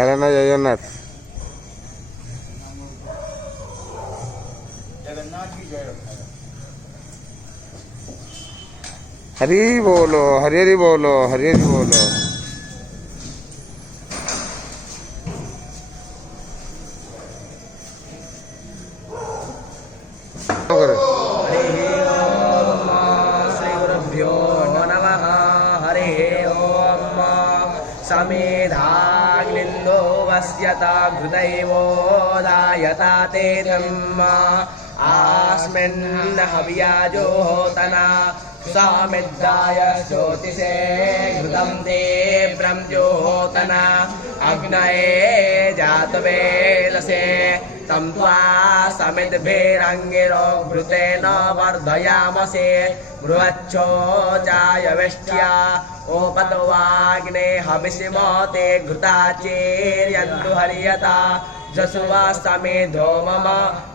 Helena Jagannath Hari बोलो हरि हरि बोलो हरि हरि बोलो। श्री गुरुभ्यो नमः। हरि ओम समेधाग्निन्दो वस्यता घृतैवोदायता ते धम्म आस्मिन् हव्याजो होतना सामिद्धाय ज्योतिषे घृतं ते ब्रह्मजो होतना अग्नये जातवेदसे तं त्वा समिद्भिरङ्गिरो घृतेन वर्धयामसे बृहच्छोचाय वेष्ट्या ओपतवाग्ने हविषिमते घृताचेर्यन्तु हर्यता जसुवा समेधो मम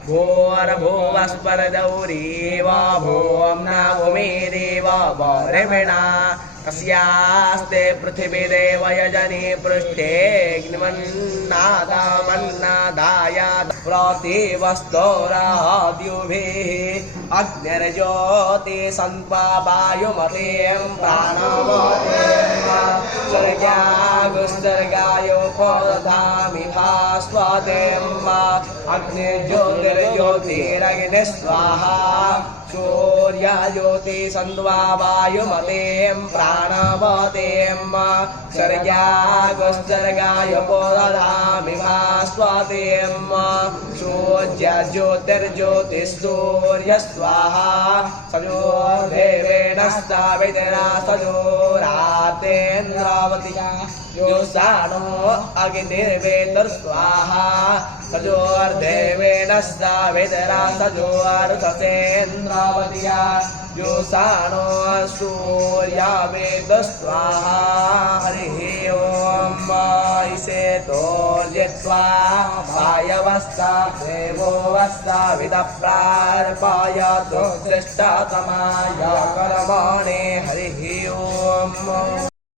भूर्भुवस्परदौरीव भूं नमो मे देव वरेण्या कस्यास्ते पृथिवीदेव यजनी पृष्ठे अग्निमन्नादाय प्रतिवस्तोराद्युभिः अग्निर्ज्योति सन्त्वा वायुमतीं प्राणवतीं स्वर्गायोपदधामि भास्वतीं अग्निर्ज्योतिर्ज्योतिरग्निः स्वाहा सूर्यज्योति सन्त्वा वायुमतीं प्राणवतीं सर्गायोपदधामि भास्वतीं सूर्यज्योतिर्ज्योतिः स्वाहा सजोर्देवेन स्थावितेन सजोरातेन्द्रावत्या योषाणो अग्निर्वेदस्वाहा सजोर्देवेन स्थावितेन सजोर्धसेन्द्रावत्या योषाणो सूर्यवेदस्वाहा। हरिः ओम इषेतो यत्वा वायवस्ता देवोवस्ता विदप्रार्पयतु श्रेष्ठतमाय कर्मणे। हरिः ओम।